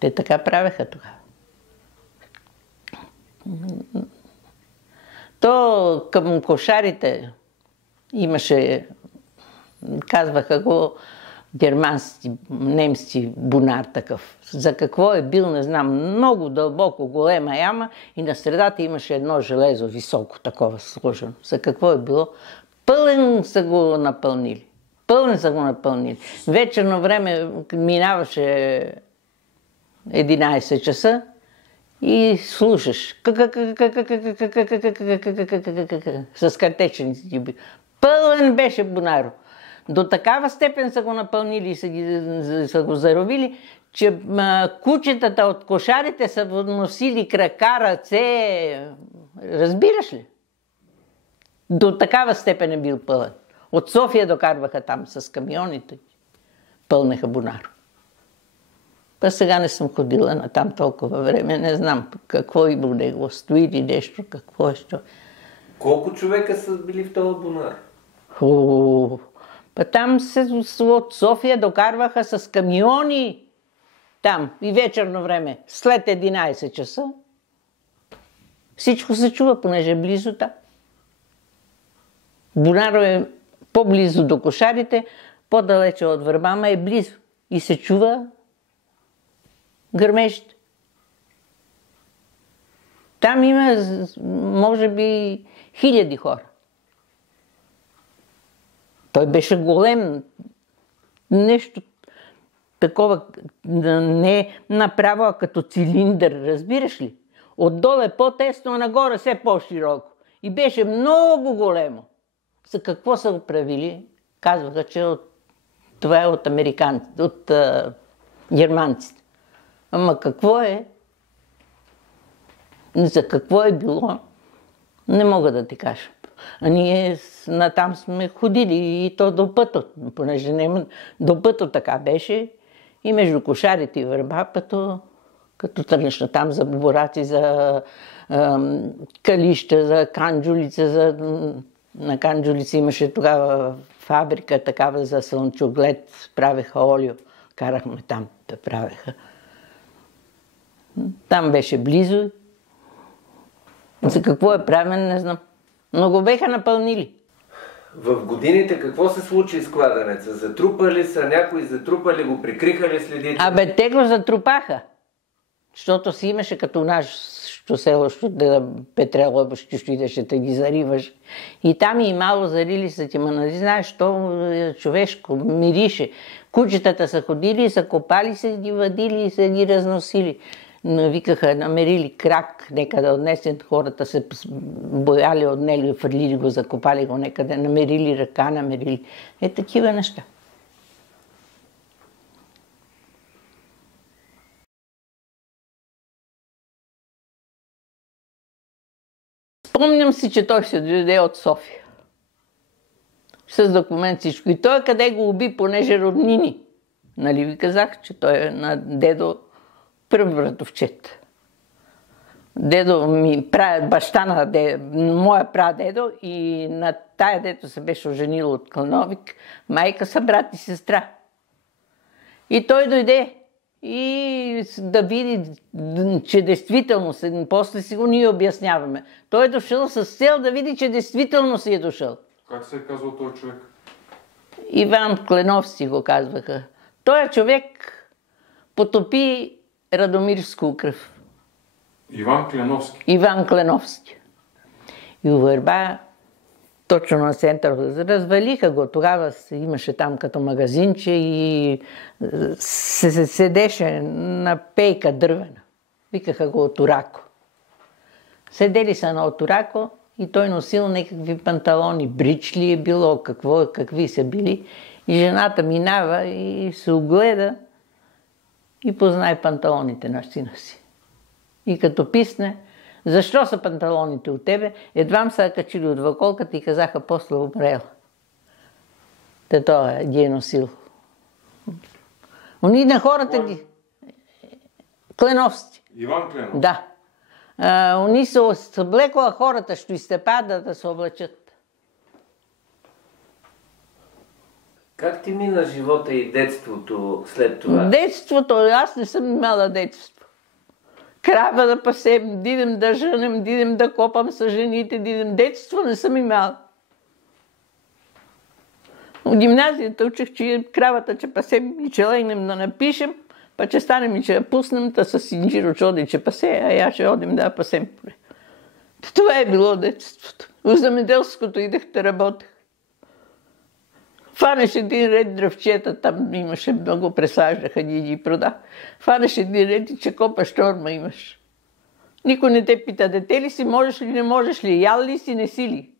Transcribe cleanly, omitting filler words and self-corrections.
Те така правеха тогава. То към кошарите имаше, казваха го, германски, немски бунар такъв. За какво е бил, не знам, много дълбоко, голема яма и на средата имаше едно железо високо, такова сложено. За какво е било? Пълен са го напълнили. Пълен са го напълнили. Вечерно време минаваше 11 часа и слушаш. С картеченици. Пълен беше бунаро. До такава степен са го напълнили и са го заровили, че кучетата от кошарите са носили крака, ръце. Разбираш ли? До такава степен е бил пълен. От София докарваха там с камионите. Пълнеха бунаро. Па сега не съм ходила на там толкова време. Не знам какво и буде го стои или нещо, какво е. Колко човека са били в този бунар? Па там от София докарваха с камиони там и вечерно време, след 11 часа. Всичко се чува, понеже е близо там. Бунаро е по-близо до кошарите, по-далече от върба, ама е близо. И се чува гърмежите. Там има, може би, 1000 хора. Той беше голем. Нещо такова, не направо, а като цилиндър, разбираш ли? Отдолу е по-тесно, а нагоре все по-широко. И беше много големо. За какво са го правили? Казваха, че това е от американците, от германците. Ама какво е? За какво е било? Не мога да ти кажа. А ние натам сме ходили и то до пъто, понеже до пъто така беше. И между кошарите и върба, като тръгнеш натам за бораци, за калища, за канджулица. На канджулица имаше тогава фабрика такава за слънчоглед, правеха олио. Карахме там да правеха. Там беше близо. За какво е правен, не знам. Но го беха напълнили. В годините какво се случи с кладенеца? Затрупали са, някои затрупали го, прикриха ли следите? Абе, те го затрупаха. Защото си имаше като нашето село, Петрелово, ще идеше да ги зариваш. И там и мало зарили са ти, нали знаеш, що човешко мирише. Кучетата са ходили и са копали, са ги вадили и са ги разносили. Викаха, намерили крак, некъде отнесен, хората се бояли, отнели, фърлили го, закопали го некъде, намерили ръка, намерили. Такива неща. Спомням си, че той се дойде от София. С документ всичко. И той къде го уби, понеже роднини. Нали ви казах, че той е на дедо пръв братовчет. Дедо ми, баща на моя прадедо и на тая дето се беше оженил от Клановик, майка са брат и сестра. И той дойде и да види, че действително, после си го ние обясняваме. Той е дошъл с цел да види, че действително си е дошъл. Как се е казвал този човек? Иван Кленовски го казваха. Той човек потопи Радомирско кръв. Иван Кленовски? Иван Кленовски. И у върба, точно на центъра, развалиха го. Тогава имаше там като магазинче и се седеше на пейка дървена. Викаха го Отурако. Седели са на Отурако и той носил някакви панталони. Брич ли е било, какви са били. И жената минава и се огледа и познае панталоните на сина си. И като писне, защо са панталоните от тебе? Едвам са качили от ваколката и казаха, после умрела. Те той ги е носил. Они на хората ги... Кленовски. Иван Кленовски? Да. Они се облекла, а хората ще изтепат да се облечат. Как ти мина живота и детството след това? Детството, аз не съм имала детство. Крава да пасем, дидем да женем, дидем да копам с жените, дидем. Детство не съм имала. В гимназията учих, че кравата, че пасем и че легнем да напишем, па че станем и че я пуснем, та с Инжиро че оди, че пасе, а я ще одим да я пасем. Това е било детството. В земеделското идех да работех. Фанеш един ред дръвчета, там имаше много, пресаждаха, ние ги продах. Фанеш един ред и че копа шторма имаш. Никой не те пита, дете ли си, можеш ли, не можеш ли, ял ли си, не си ли.